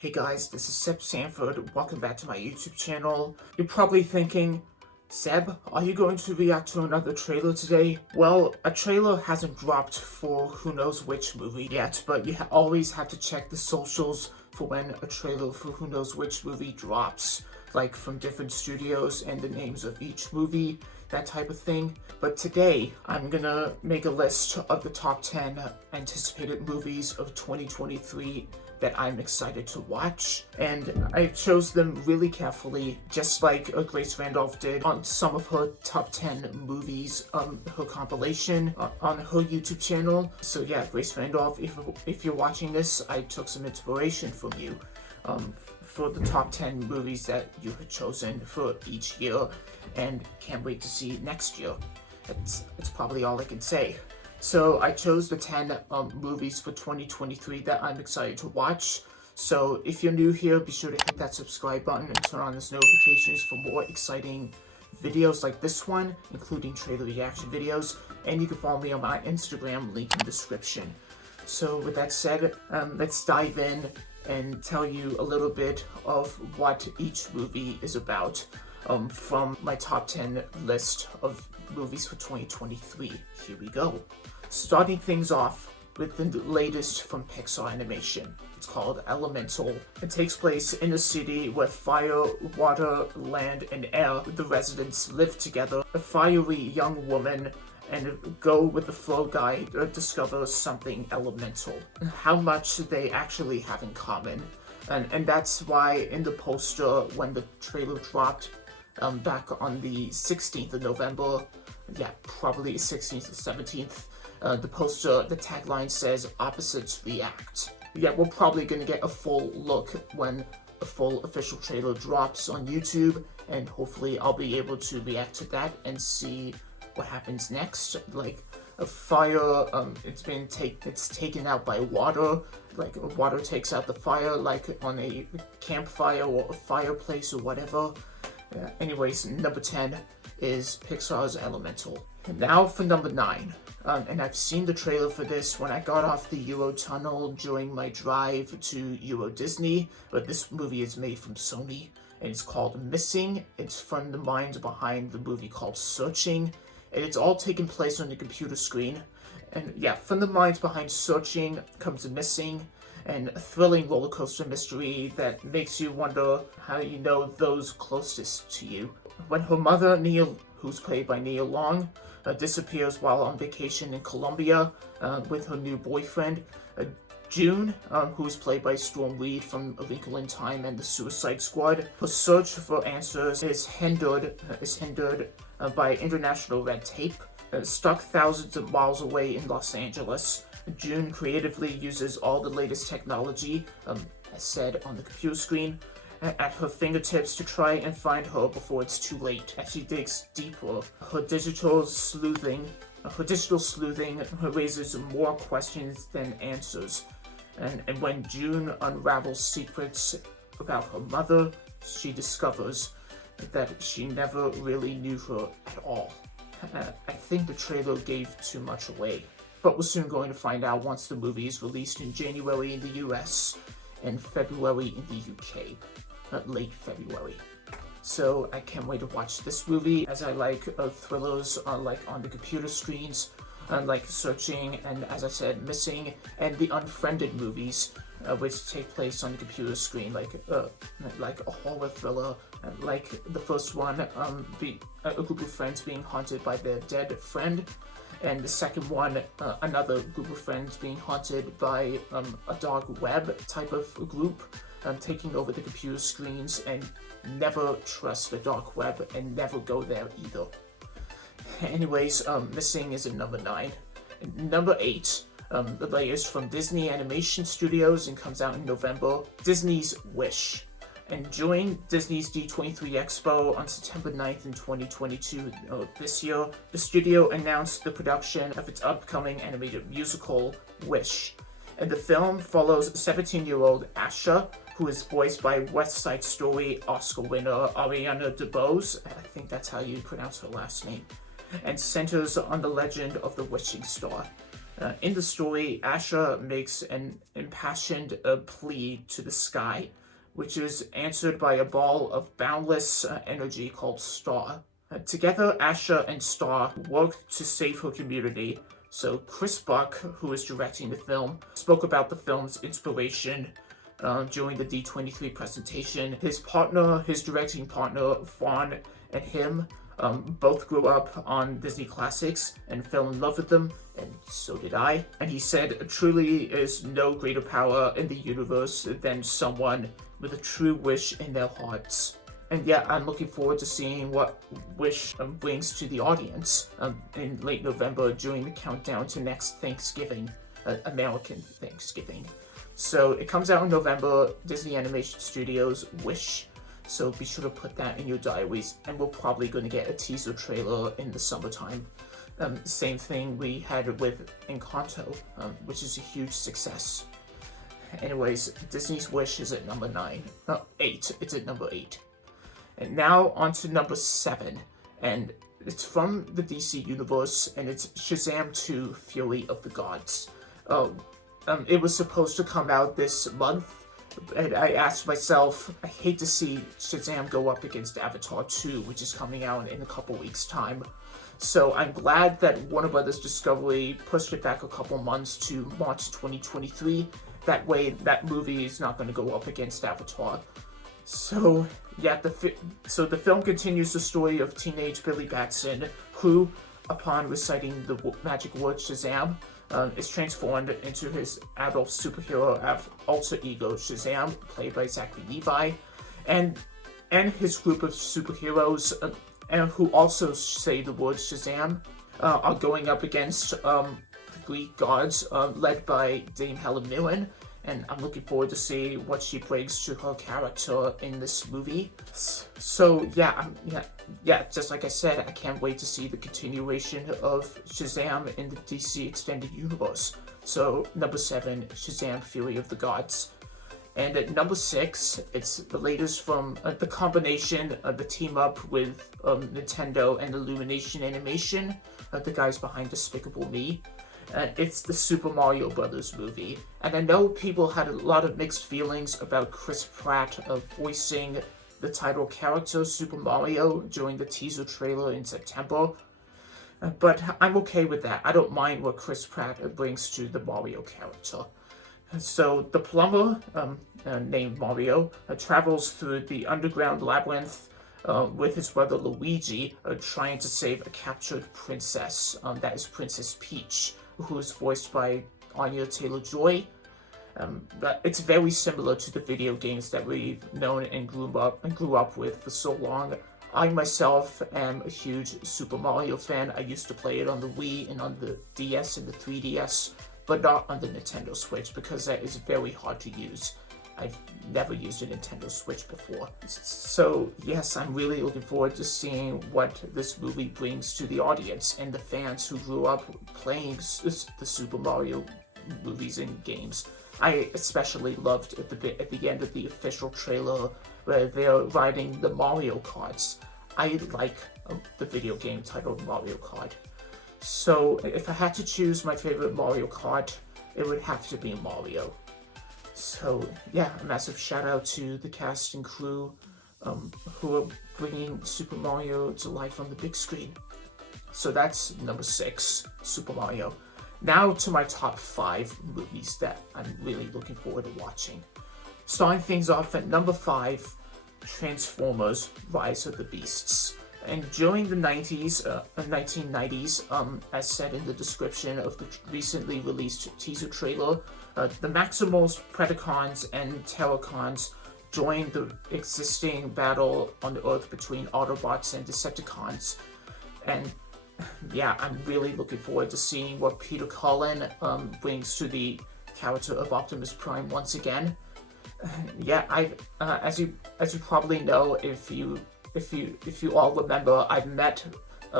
Hey guys, this is Seb Sanford. Welcome back to my YouTube channel. You're probably thinking, Seb, are you going to react to another trailer today? Well, a trailer hasn't dropped for who knows which movie yet, but you always have to check the socials for when a trailer for who knows which movie drops, like from different studios and the names of each movie, that type of thing. But today, I'm gonna make a list of the top 10 anticipated movies of 2023 that I'm excited to watch, and I chose them really carefully, just like Grace Randolph did on some of her top 10 movies, her compilation on her YouTube channel. So yeah, Grace Randolph, if you're watching this, I took some inspiration from you for the top 10 movies that you had chosen for each year, and can't wait to see next year. It's probably all I can say. So I chose the 10 movies for 2023 that I'm excited to watch. So if you're new here, be sure to hit that subscribe button and turn on those notifications for more exciting videos like this one, including trailer reaction videos. And you can follow me on my Instagram, link in the description. So with that said, let's dive in and tell you a little bit of what each movie is about from my top 10 list of movies for 2023. Here we go. Starting things off with the latest from Pixar Animation. It's called Elemental. It takes place in a city where fire, water, land, and air, the residents live together. A fiery young woman and a go-with-the-flow guy discover something elemental. How much they actually have in common. And that's why in the poster, when the trailer dropped back on the 16th of November, yeah, probably 16th or 17th, the poster, the tagline says, "Opposites react." Yeah, we're probably gonna get a full look when a full official trailer drops on YouTube, and hopefully I'll be able to react to that and see what happens next. Like a fire, it's taken out by water, like water takes out the fire, like on a campfire or a fireplace or whatever. Anyways, number 10 is Pixar's Elemental. And now for number 9. And I've seen the trailer for this when I got off the Eurotunnel during my drive to Euro Disney, but this movie is made from Sony, and it's called Missing. It's from the minds behind the movie called Searching, and it's all taking place on the computer screen. And yeah, from the minds behind Searching comes Missing, and a thrilling roller coaster mystery that makes you wonder how you know those closest to you. When her mother, Neil, who's played by Nia Long, disappears while on vacation in Colombia with her new boyfriend, June, who's played by Storm Reed from A Wrinkle in Time and The Suicide Squad. Her search for answers is hindered by international red tape. Stuck thousands of miles away in Los Angeles, June creatively uses all the latest technology, as said on the computer screen, at her fingertips to try and find her before it's too late. As she digs deeper, her digital sleuthing raises more questions than answers. And when June unravels secrets about her mother, she discovers that she never really knew her at all. I think the trailer gave too much away, but we're soon going to find out once the movie is released in January in the US and February in the UK. Late February. So I can't wait to watch this movie, as I like thrillers like on the computer screens, like Searching, and as I said, Missing, and the Unfriended movies, which take place on the computer screen, like a horror thriller, like the first one, a group of friends being haunted by their dead friend, and the second one, another group of friends being haunted by a dark web type of group, taking over the computer screens, and never trust the dark web and never go there either. Anyways, Missing is at number 9. Number 8, the latest from Disney Animation Studios and comes out in November, Disney's Wish. And during Disney's D23 Expo on September 9th in 2022, this year, the studio announced the production of its upcoming animated musical, Wish. And the film follows 17-year-old Asha, who is voiced by West Side Story Oscar winner Ariana DeBose, I think that's how you pronounce her last name, and centers on the legend of the wishing star. In the story, Asher makes an impassioned plea to the sky, which is answered by a ball of boundless energy called Star. Together, Asher and Star work to save her community. So Chris Buck, who is directing the film, spoke about the film's inspiration during the D23 presentation. His directing partner, Vaughn, and him both grew up on Disney classics and fell in love with them, and so did I. And he said, truly is no greater power in the universe than someone with a true wish in their hearts. And yeah, I'm looking forward to seeing what Wish brings to the audience in late November during the countdown to next Thanksgiving, American Thanksgiving. So it comes out in November, Disney Animation Studios' Wish. So be sure to put that in your diaries, and we're probably going to get a teaser trailer in the summertime. Same thing we had with Encanto, which is a huge success. Anyways, Disney's Wish is at number 8. It's at number 8. And now on to number 7, and it's from the DC Universe, and it's Shazam 2: Fury of the Gods. It was supposed to come out this month, and I asked myself, I hate to see Shazam go up against Avatar 2, which is coming out in a couple weeks' time. So I'm glad that Warner Brothers Discovery pushed it back a couple months to March 2023. That way, that movie is not going to go up against Avatar. So yeah, the film continues the story of teenage Billy Batson, who, upon reciting the magic word Shazam, is transformed into his adult superhero alter ego Shazam, played by Zachary Levi, and his group of superheroes, and who also say the word Shazam, are going up against the Greek gods, led by Dame Helen Mirren. And I'm looking forward to see what she brings to her character in this movie. So yeah, just like I said, I can't wait to see the continuation of Shazam in the DC Extended Universe. So number 7, Shazam: Fury of the Gods. And at number 6, it's the latest from the combination of the team up with Nintendo and Illumination Animation, the guys behind Despicable Me. It's the Super Mario Brothers movie. And I know people had a lot of mixed feelings about Chris Pratt voicing the title character Super Mario during the teaser trailer in September. But I'm okay with that. I don't mind what Chris Pratt brings to the Mario character. So the plumber, named Mario, travels through the underground labyrinth with his brother Luigi, trying to save a captured princess. That is Princess Peach, who is voiced by Anya Taylor-Joy. But it's very similar to the video games that we've known and grew up with for so long. I myself am a huge Super Mario fan. I used to play it on the Wii and on the DS and the 3DS, but not on the Nintendo Switch because that is very hard to use. I've never used a Nintendo Switch before. So yes, I'm really looking forward to seeing what this movie brings to the audience and the fans who grew up playing the Super Mario movies and games. I especially loved at the end of the official trailer where they're riding the Mario Karts. I like the video game titled Mario Kart. So if I had to choose my favorite Mario Kart, it would have to be Mario. So yeah, a massive shout out to the cast and crew who are bringing Super Mario to life on the big screen. So that's number 6, Super Mario. Now to my top 5 movies that I'm really looking forward to watching. Starting things off at number 5, Transformers: Rise of the Beasts. And during the 1990s, as said in the description of the recently released teaser trailer, the Maximals, Predacons, and Terracons joined the existing battle on Earth between Autobots and Decepticons. And yeah, I'm really looking forward to seeing what Peter Cullen brings to the character of Optimus Prime once again. Yeah, as you probably know, if you all remember, I've met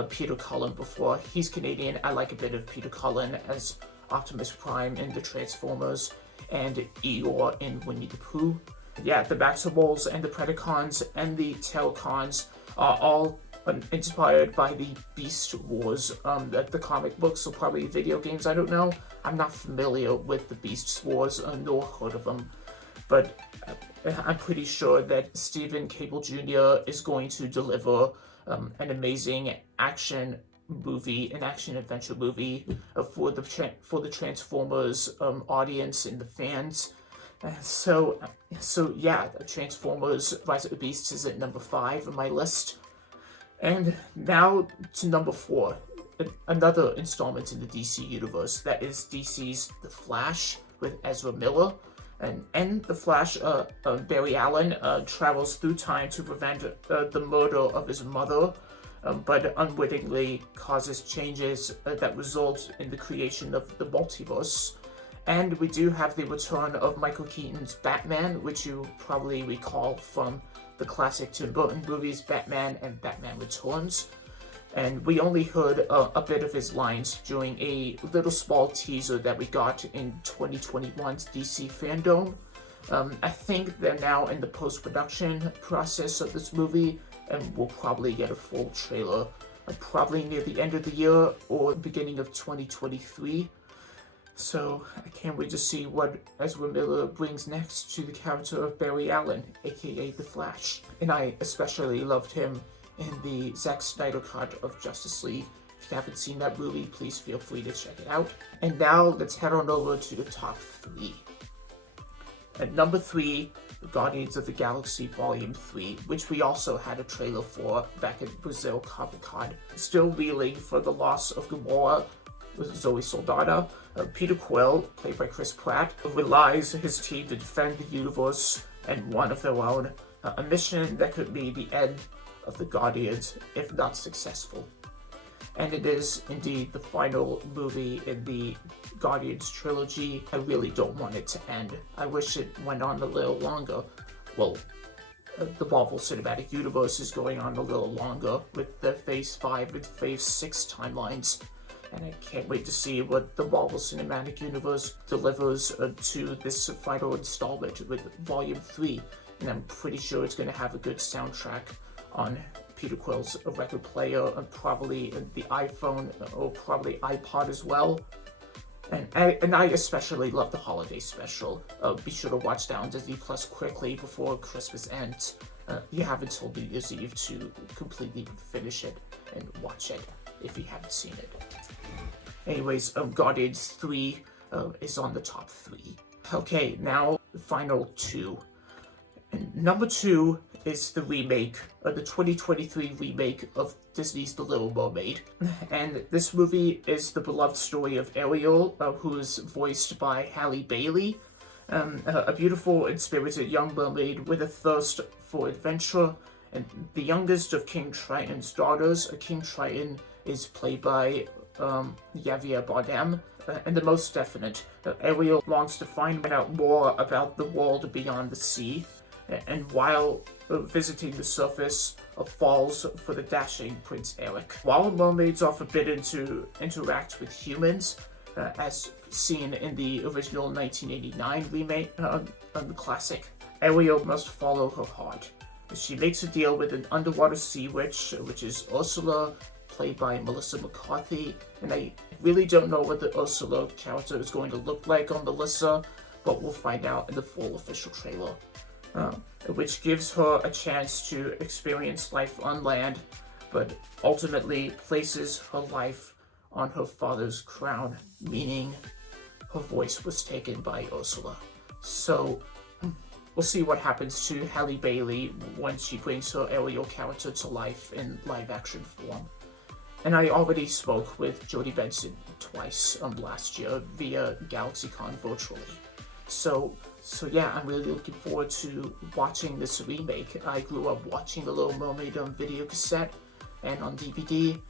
Peter Cullen before. He's Canadian. I like a bit of Peter Cullen as Optimus Prime in the Transformers and Eeyore in Winnie the Pooh. Yeah, the Maximals and the Predacons and the Terracons are all inspired by the Beast Wars, the comic books or probably video games. I don't know. I'm not familiar with the Beast Wars nor heard of them, but I'm pretty sure that Stephen Cable Jr. is going to deliver an amazing action movie, an action adventure movie for the Transformers audience and the fans. So yeah, Transformers Rise of the Beasts is at number 5 on my list. And now to number 4, another installment in the DC universe. That is DC's The Flash with Ezra Miller. And The Flash, Barry Allen, travels through time to prevent the murder of his mother, but unwittingly causes changes that result in the creation of the multiverse. And we do have the return of Michael Keaton's Batman, which you probably recall from the classic Tim Burton movies Batman and Batman Returns. And we only heard a bit of his lines during a little small teaser that we got in 2021's DC Fandom. I think they're now in the post-production process of this movie, and we'll probably get a full trailer probably near the end of the year or beginning of 2023. So I can't wait to see what Ezra Miller brings next to the character of Barry Allen, aka The Flash. And I especially loved him in the Zack Snyder cut of Justice League. If you haven't seen that movie, please feel free to check it out. And now let's head on over to the top 3. At number 3, Guardians of the Galaxy Volume 3, which we also had a trailer for back at Brazil Comic-Con. Still reeling for the loss of Gamora with Zoe Saldana, Peter Quill, played by Chris Pratt, relies his team to defend the universe and one of their own, a mission that could be the end of the Guardians if not successful. And it is indeed the final movie in the Guardians trilogy. I really don't want it to end. I wish it went on a little longer. Well, the Marvel Cinematic Universe is going on a little longer with the Phase 5 and Phase 6 timelines. And I can't wait to see what the Marvel Cinematic Universe delivers to this final installment with Volume 3. And I'm pretty sure it's going to have a good soundtrack on Peter Quill's record player and probably the iPhone or probably iPod as well. And I especially love the holiday special. Be sure to watch that on Disney Plus quickly before Christmas ends. You have until New Year's Eve to completely finish it and watch it if you haven't seen it. Anyways, Guardians 3 is on the top 3. Okay, now the final 2. And number 2 is the remake, the 2023 remake of Disney's The Little Mermaid. And this movie is the beloved story of Ariel, who is voiced by Halle Bailey, a beautiful and spirited young mermaid with a thirst for adventure, and the youngest of King Triton's daughters. King Triton is played by Javier Bardem, and the most definite. Ariel longs to find out more about the world beyond the sea, and while visiting the surface, falls for the dashing Prince Eric. While mermaids are forbidden to interact with humans, as seen in the original 1989 remake of the classic, Ariel must follow her heart. She makes a deal with an underwater sea witch, which is Ursula, played by Melissa McCarthy, and I really don't know what the Ursula character is going to look like on Melissa, but we'll find out in the full official trailer. Which gives her a chance to experience life on land, but ultimately places her life on her father's crown, meaning her voice was taken by Ursula. So we'll see what happens to Halle Bailey when she brings her Ariel character to life in live-action form. And I already spoke with Jodie Benson twice last year via GalaxyCon virtually. So yeah, I'm really looking forward to watching this remake. I grew up watching The Little Mermaid on video cassette and on DVD.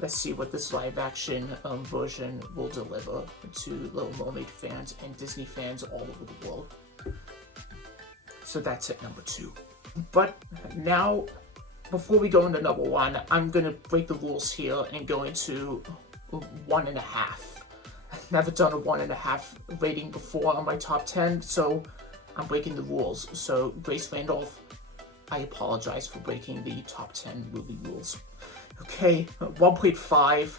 Let's see what this live-action version will deliver to Little Mermaid fans and Disney fans all over the world. So that's at number 2. But now, before we go into number 1, I'm going to break the rules here and go into 1.5. I've never done a 1.5 rating before on my top 10, so I'm breaking the rules. So, Grace Randolph, I apologize for breaking the top 10 movie rules. Okay, 1.5.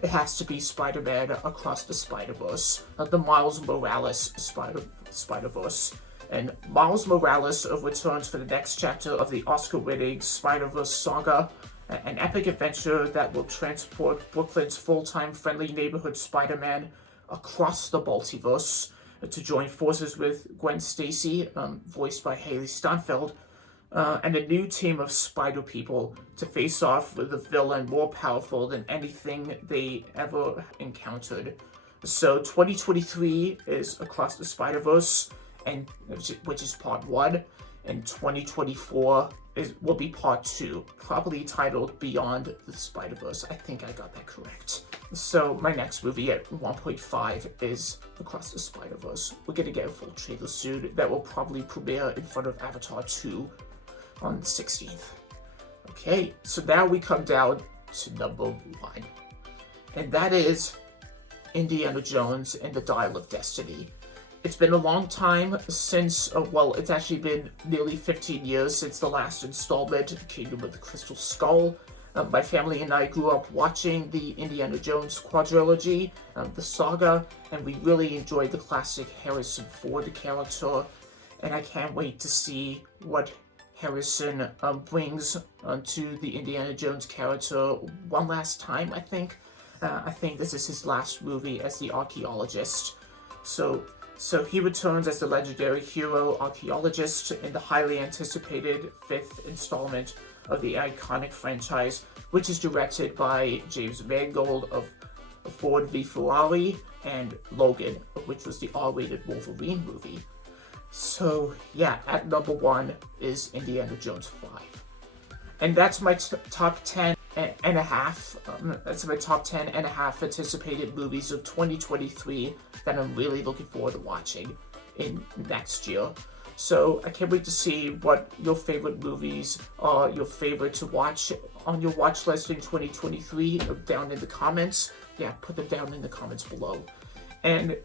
It has to be Spider-Man Across the Spider-Verse, the Miles Morales Spider-Verse. And Miles Morales returns for the next chapter of the Oscar-winning Spider-Verse saga, an epic adventure that will transport Brooklyn's full-time friendly neighborhood Spider-Man across the multiverse to join forces with Gwen Stacy, voiced by Haley Steinfeld, and a new team of Spider People to face off with a villain more powerful than anything they ever encountered. So 2023 is Across the Spider-Verse, and which is part 1, and 2024 will be part 2, probably titled Beyond the Spider-Verse. I think I got that correct. So my next movie at 1.5 is Across the Spider-Verse. We're gonna get a full trailer soon that will probably premiere in front of Avatar 2 on the 16th. Okay, so now we come down to number 1, and that is Indiana Jones and the Dial of Destiny. It's been a long time since, well, it's actually been nearly 15 years since the last installment, Kingdom of the Crystal Skull. My family and I grew up watching the Indiana Jones quadrilogy, the saga, and we really enjoyed the classic Harrison Ford character, and I can't wait to see what Harrison brings to the Indiana Jones character one last time, I think. I think this is his last movie as the archaeologist. So he returns as the legendary hero archaeologist in the highly anticipated 5th installment of the iconic franchise, which is directed by James Mangold of Ford v Ferrari and Logan, which was the R-rated Wolverine movie. So yeah, at number 1 is Indiana Jones 5. And that's my top 10 and a half. That's my top 10 and a half anticipated movies of 2023 that I'm really looking forward to watching in next year. So I can't wait to see what your favorite movies are, your favorite to watch on your watch list in 2023 down in the comments. Yeah, put them down in the comments below. And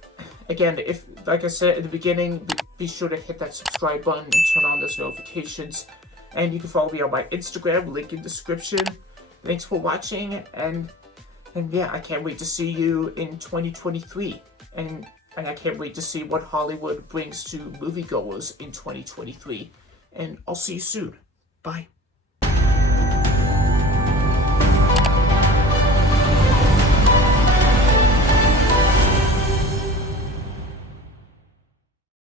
again, if, like I said at the beginning, be sure to hit that subscribe button and turn on those notifications. And you can follow me on my Instagram, link in description. Thanks for watching, and yeah, I can't wait to see you in 2023. And I can't wait to see what Hollywood brings to moviegoers in 2023. And I'll see you soon. Bye.